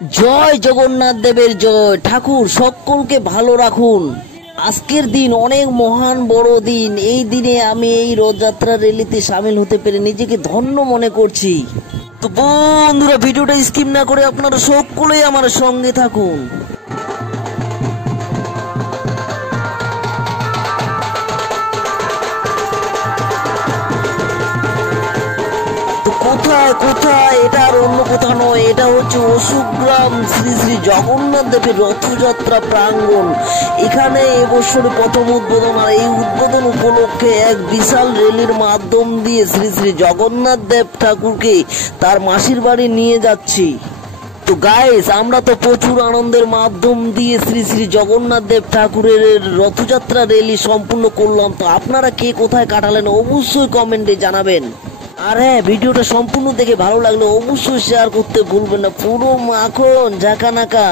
জয় জগন্নাথ দেবের জয়। ঠাকুর সকলকে ভালো রাখুন। আজকের দিন অনেক মহান বড় দিন। এই দিনে আমি এই রথযাত্রা র্যালিতে সামিল হতে পেরে নিজেকে ধন্য মনে করছি। তো বন্ধুরা, ভিডিওটা স্কিপ না করে আপনারা সকলেই আমার সঙ্গে থাকুন। কোথায় কোথায় এটা আর অন্য কোথাও নয়, এটা হচ্ছে অশোকগ্রাম শ্রী শ্রী জগন্নাথ দেবের রথযাত্রা প্রাঙ্গণ। এখানে এবছরে প্রথম উদ্বোধন, আর এই উদ্বোধন উপলক্ষে এক বিশাল র্যালির মাধ্যম দিয়ে শ্রী শ্রী জগন্নাথ দেব ঠাকুরকে তার মাসির বাড়ি নিয়ে যাচ্ছি। তো গাইস, আমরা তো প্রচুর আনন্দের মাধ্যম দিয়ে শ্রী শ্রী জগন্নাথ দেব ঠাকুরের রথযাত্রা র্যালি সম্পূর্ণ করলাম। তো আপনারা কে কোথায় কাটালেন অবশ্যই কমেন্টে জানাবেন। আর হ্যাঁ, ভিডিওটা সম্পূর্ণ দেখে ভালো লাগলে অবশ্যই শেয়ার করতে ভুলবেন না। পুরো মাখন ঝাঁকানাকা।